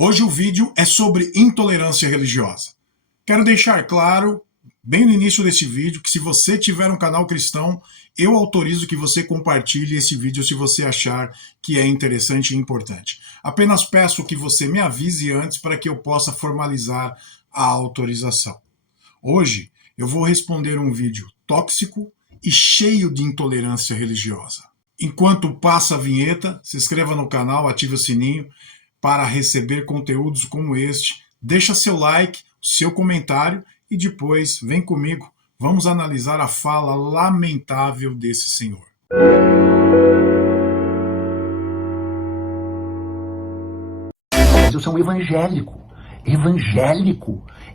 Hoje o vídeo é sobre intolerância religiosa. Quero deixar claro, bem no início desse vídeo, que se você tiver um canal cristão, eu autorizo que você compartilhe esse vídeo se você achar que é interessante e importante. Apenas peço que você me avise antes para que eu possa formalizar a autorização. Hoje eu vou responder um vídeo tóxico e cheio de intolerância religiosa. Enquanto passa a vinheta, se inscreva no canal, ative o sininho para receber conteúdos como este. Deixa seu like, seu comentário e depois vem comigo. Vamos analisar a fala lamentável desse senhor. Eu sou um evangélico.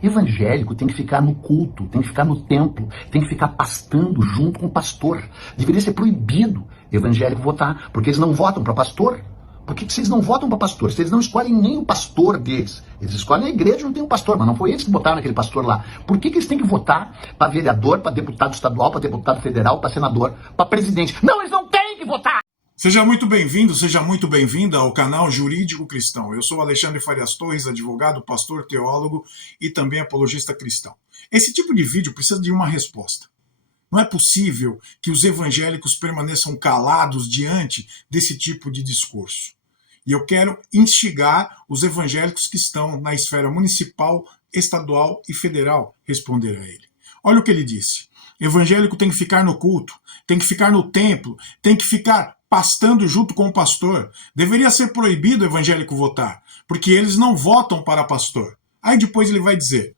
Evangélico tem que ficar no culto, tem que ficar no templo, tem que ficar pastando junto com o pastor. Deveria ser proibido evangélico votar, porque eles não votam para pastor. Por que vocês não votam para pastor? Vocês não escolhem nem o pastor deles. Eles escolhem a igreja, não tem um pastor, mas não foi eles que votaram naquele pastor lá. Por que eles têm que votar para vereador, para deputado estadual, para deputado federal, para senador, para presidente? Não, eles não têm que votar! Seja muito bem-vindo, seja muito bem-vinda ao canal Jurídico Cristão. Eu sou Alexandre Farias Torres, advogado, pastor, teólogo e também apologista cristão. Esse tipo de vídeo precisa de uma resposta. Não é possível que os evangélicos permaneçam calados diante desse tipo de discurso. E eu quero instigar os evangélicos que estão na esfera municipal, estadual e federal responder a ele. Olha o que ele disse. Evangélico tem que ficar no culto, tem que ficar no templo, tem que ficar pastando junto com o pastor. Deveria ser proibido o evangélico votar, porque eles não votam para pastor. Aí depois ele vai dizer,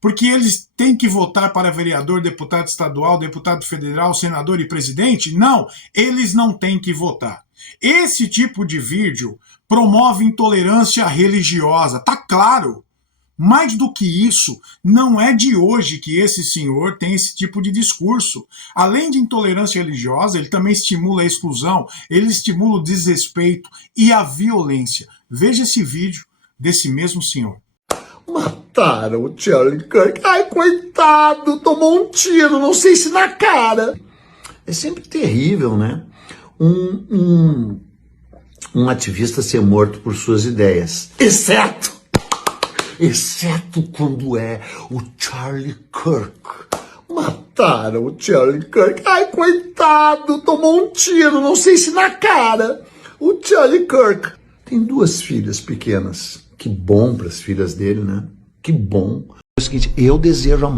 porque eles têm que votar para vereador, deputado estadual, deputado federal, senador e presidente? Não, eles não têm que votar. Esse tipo de vídeo promove intolerância religiosa, tá claro. Mais do que isso, não é de hoje que esse senhor tem esse tipo de discurso. Além de intolerância religiosa, ele também estimula a exclusão, ele estimula o desrespeito e a violência. Veja esse vídeo desse mesmo senhor. Mataram o Charlie Kirk. Ai, coitado, tomou um tiro, não sei se na cara. É sempre terrível, né? Um ativista ser morto por suas ideias. Exceto quando é o Charlie Kirk. Mataram o Charlie Kirk. Ai, coitado, tomou um tiro, não sei se na cara. O Charlie Kirk tem 2 filhas pequenas. Que bom para as filhas dele, né? Que bom. É o seguinte, eu desejo a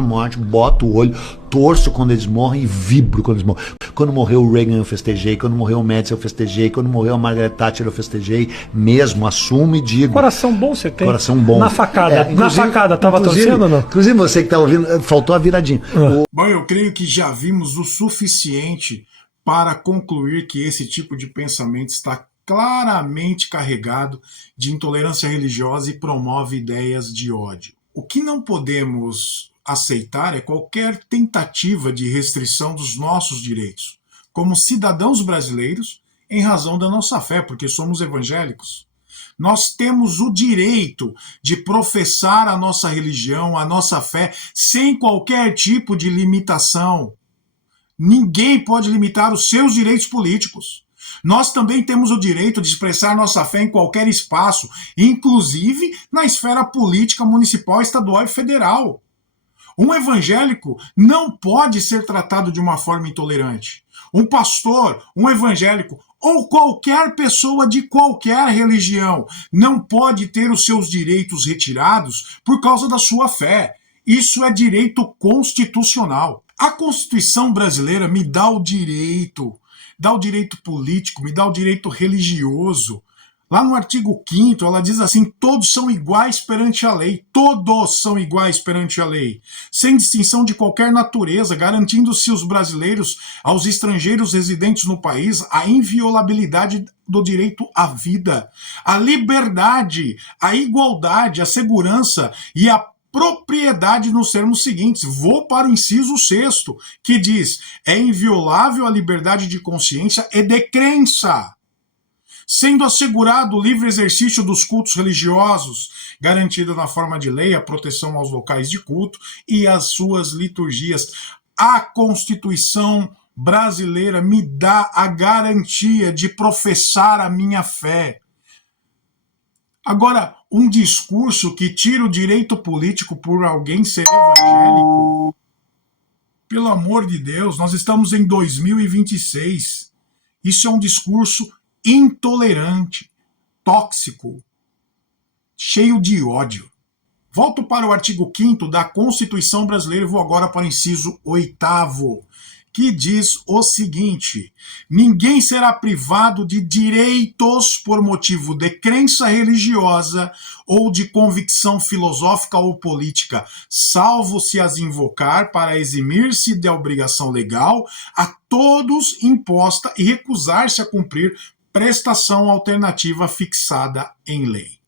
morte, boto o olho, torço quando eles morrem e vibro quando eles morrem. Quando morreu o Reagan eu festejei, quando morreu o Médici eu festejei, quando morreu a Margaret Thatcher eu festejei, mesmo, assumo e digo. Coração bom você tem. Coração bom. Na facada, tava torcendo ou não? Inclusive você que tá ouvindo, faltou a viradinha. Bom, eu creio que já vimos o suficiente para concluir que esse tipo de pensamento está claramente carregado de intolerância religiosa e promove ideias de ódio. O que não podemos aceitar é qualquer tentativa de restrição dos nossos direitos, como cidadãos brasileiros, em razão da nossa fé, porque somos evangélicos. Nós temos o direito de professar a nossa religião, a nossa fé, sem qualquer tipo de limitação. Ninguém pode limitar os seus direitos políticos. Nós também temos o direito de expressar nossa fé em qualquer espaço, inclusive na esfera política municipal, estadual e federal. Um evangélico não pode ser tratado de uma forma intolerante. Um pastor, um evangélico ou qualquer pessoa de qualquer religião não pode ter os seus direitos retirados por causa da sua fé. Isso é direito constitucional. A Constituição brasileira me dá o direito político, me dá o direito religioso. Lá no artigo 5º, ela diz assim, todos são iguais perante a lei, todos são iguais perante a lei, sem distinção de qualquer natureza, garantindo-se os brasileiros, aos estrangeiros residentes no país, a inviolabilidade do direito à vida, a liberdade, a igualdade, a segurança e a propriedade nos termos seguintes. Vou para o inciso 6º, que diz, é inviolável a liberdade de consciência e de crença, sendo assegurado o livre exercício dos cultos religiosos, garantida na forma de lei a proteção aos locais de culto e às suas liturgias. A Constituição brasileira me dá a garantia de professar a minha fé. Agora, um discurso que tira o direito político por alguém ser evangélico, pelo amor de Deus, nós estamos em 2026. Isso é um discurso intolerante, tóxico, cheio de ódio. Volto para o artigo 5º da Constituição Brasileira e vou agora para o inciso 8º, que diz o seguinte: ninguém será privado de direitos por motivo de crença religiosa ou de convicção filosófica ou política, salvo se as invocar para eximir-se da obrigação legal a todos imposta e recusar-se a cumprir prestação alternativa fixada em lei.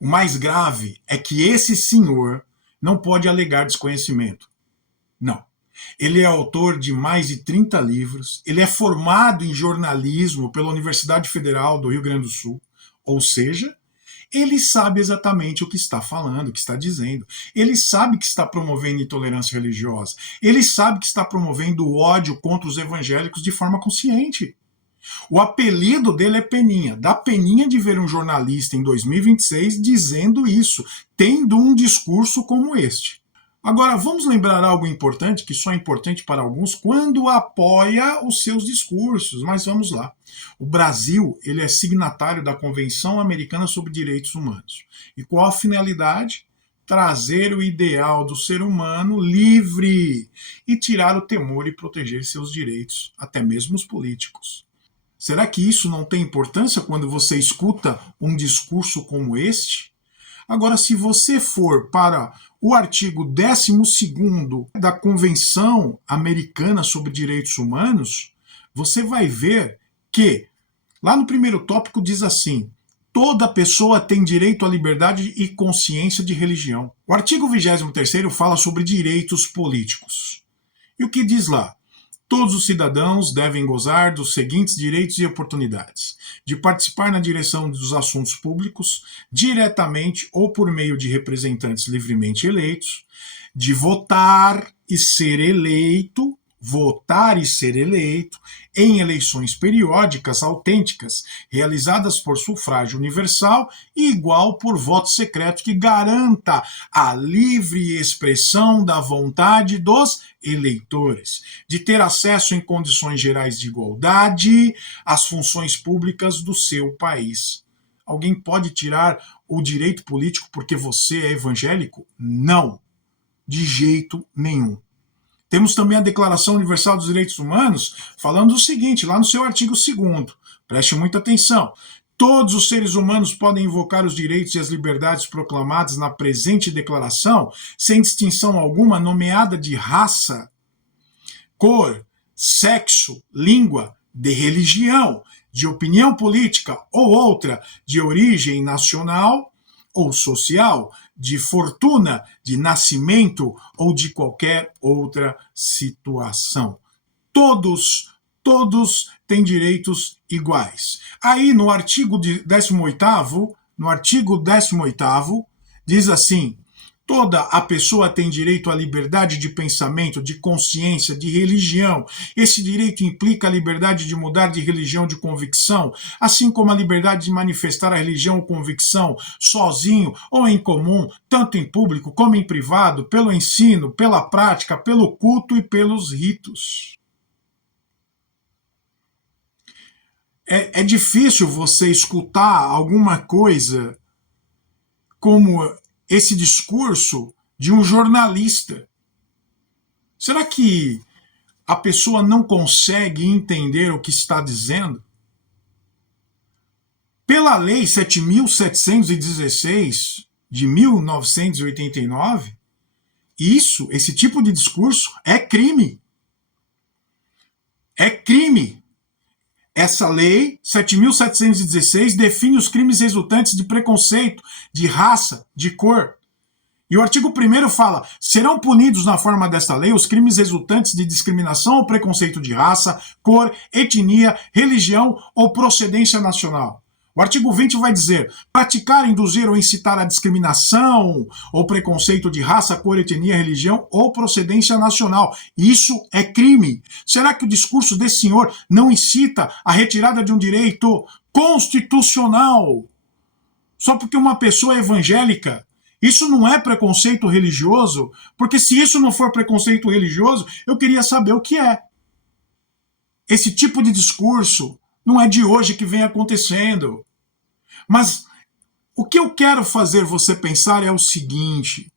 O mais grave é que esse senhor não pode alegar desconhecimento. Não. Ele é autor de mais de 30 livros, ele é formado em jornalismo pela Universidade Federal do Rio Grande do Sul, ou seja, ele sabe exatamente o que está falando, o que está dizendo. Ele sabe que está promovendo intolerância religiosa, ele sabe que está promovendo o ódio contra os evangélicos de forma consciente. O apelido dele é Peninha. Dá peninha de ver um jornalista em 2026 dizendo isso, tendo um discurso como este. Agora, vamos lembrar algo importante, que só é importante para alguns, quando apoia os seus discursos. Mas vamos lá. O Brasil, ele é signatário da Convenção Americana sobre Direitos Humanos. E qual a finalidade? Trazer o ideal do ser humano livre e tirar o temor e proteger seus direitos, até mesmo os políticos. Será que isso não tem importância quando você escuta um discurso como este? Agora, se você for para o artigo 12º da Convenção Americana sobre Direitos Humanos, você vai ver que, lá no primeiro tópico diz assim: toda pessoa tem direito à liberdade e consciência de religião. O artigo 23º fala sobre direitos políticos. E o que diz lá? Todos os cidadãos devem gozar dos seguintes direitos e oportunidades: de participar na direção dos assuntos públicos, diretamente ou por meio de representantes livremente eleitos, de votar e ser eleito em eleições periódicas autênticas, realizadas por sufrágio universal e igual por voto secreto que garanta a livre expressão da vontade dos eleitores, de ter acesso em condições gerais de igualdade às funções públicas do seu país. Alguém pode tirar o direito político porque você é evangélico? Não, de jeito nenhum. Temos também a Declaração Universal dos Direitos Humanos falando o seguinte, lá no seu artigo 2º. Preste muita atenção. Todos os seres humanos podem invocar os direitos e as liberdades proclamados na presente declaração, sem distinção alguma, nomeada de raça, cor, sexo, língua, de religião, de opinião política ou outra, de origem nacional ou social, de fortuna, de nascimento ou de qualquer outra situação. Todos têm direitos iguais. Aí no artigo 18º, diz assim: toda a pessoa tem direito à liberdade de pensamento, de consciência, de religião. Esse direito implica a liberdade de mudar de religião de convicção, assim como a liberdade de manifestar a religião ou convicção sozinho ou em comum, tanto em público como em privado, pelo ensino, pela prática, pelo culto e pelos ritos. É difícil você escutar alguma coisa como esse discurso de um jornalista. Será que a pessoa não consegue entender o que está dizendo? Pela Lei 7.716 de 1989, esse tipo de discurso é crime. É crime. Essa lei, 7.716, define os crimes resultantes de preconceito, de raça, de cor. E o artigo 1º fala: serão punidos na forma desta lei os crimes resultantes de discriminação ou preconceito de raça, cor, etnia, religião ou procedência nacional. O artigo 20 vai dizer: praticar, induzir ou incitar a discriminação ou preconceito de raça, cor, etnia, religião ou procedência nacional. Isso é crime. Será que o discurso desse senhor não incita a retirada de um direito constitucional? Só porque uma pessoa é evangélica, isso não é preconceito religioso? Porque se isso não for preconceito religioso, eu queria saber o que é. Esse tipo de discurso não é de hoje que vem acontecendo. Mas o que eu quero fazer você pensar é o seguinte: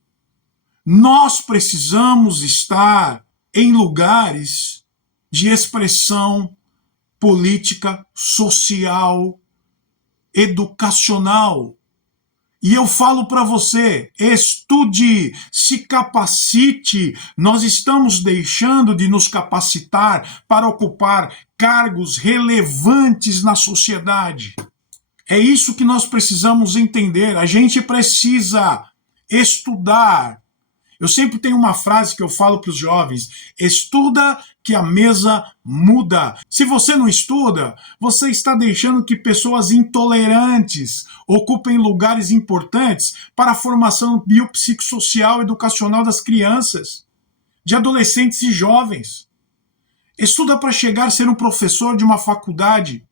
nós precisamos estar em lugares de expressão política, social, educacional. E eu falo para você, estude, se capacite. Nós estamos deixando de nos capacitar para ocupar cargos relevantes na sociedade. É isso que nós precisamos entender. A gente precisa estudar. Eu sempre tenho uma frase que eu falo para os jovens: estuda que a mesa muda. Se você não estuda, você está deixando que pessoas intolerantes ocupem lugares importantes para a formação biopsicossocial e educacional das crianças, de adolescentes e jovens. Estuda para chegar a ser um professor de uma faculdade,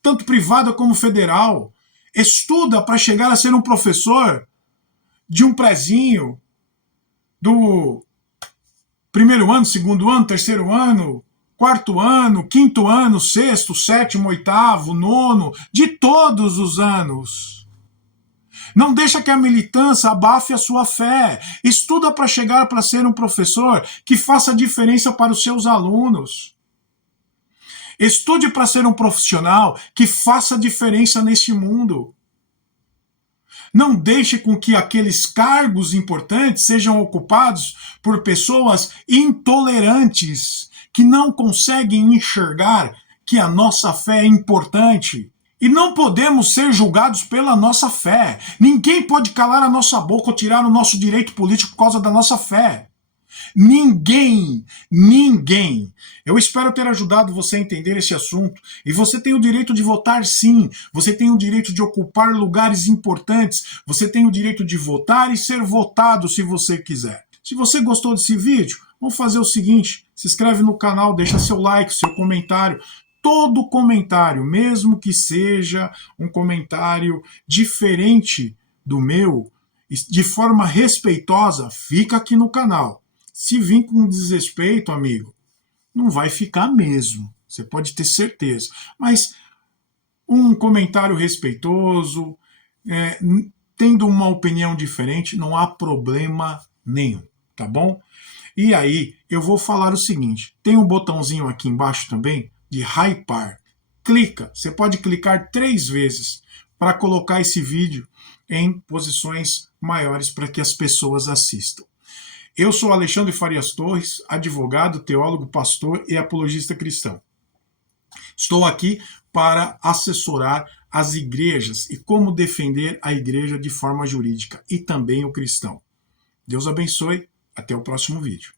tanto privada como federal. Estuda para chegar a ser um professor de um prezinho, do primeiro ano, segundo ano, terceiro ano, quarto ano, quinto ano, sexto, sétimo, oitavo, nono, de todos os anos. Não deixa que a militância abafe a sua fé. Estuda para chegar para ser um professor que faça diferença para os seus alunos. Estude para ser um profissional que faça diferença neste mundo. Não deixe com que aqueles cargos importantes sejam ocupados por pessoas intolerantes, que não conseguem enxergar que a nossa fé é importante. E não podemos ser julgados pela nossa fé. Ninguém pode calar a nossa boca ou tirar o nosso direito político por causa da nossa fé. Ninguém. Eu espero ter ajudado você a entender esse assunto. E você tem o direito de votar, sim. Você tem o direito de ocupar lugares importantes. Você tem o direito de votar e ser votado se você quiser. Se você gostou desse vídeo, vamos fazer o seguinte: se inscreve no canal, deixa seu like, seu comentário. Todo comentário, mesmo que seja um comentário diferente do meu, de forma respeitosa, fica aqui no canal. Se vir com desrespeito, amigo, não vai ficar mesmo. Você pode ter certeza. Mas um comentário respeitoso, tendo uma opinião diferente, não há problema nenhum, tá bom? E aí, eu vou falar o seguinte: tem um botãozinho aqui embaixo também de hypar. Clica, você pode clicar 3 vezes para colocar esse vídeo em posições maiores para que as pessoas assistam. Eu sou Alexandre Farias Torres, advogado, teólogo, pastor e apologista cristão. Estou aqui para assessorar as igrejas e como defender a igreja de forma jurídica e também o cristão. Deus abençoe, até o próximo vídeo.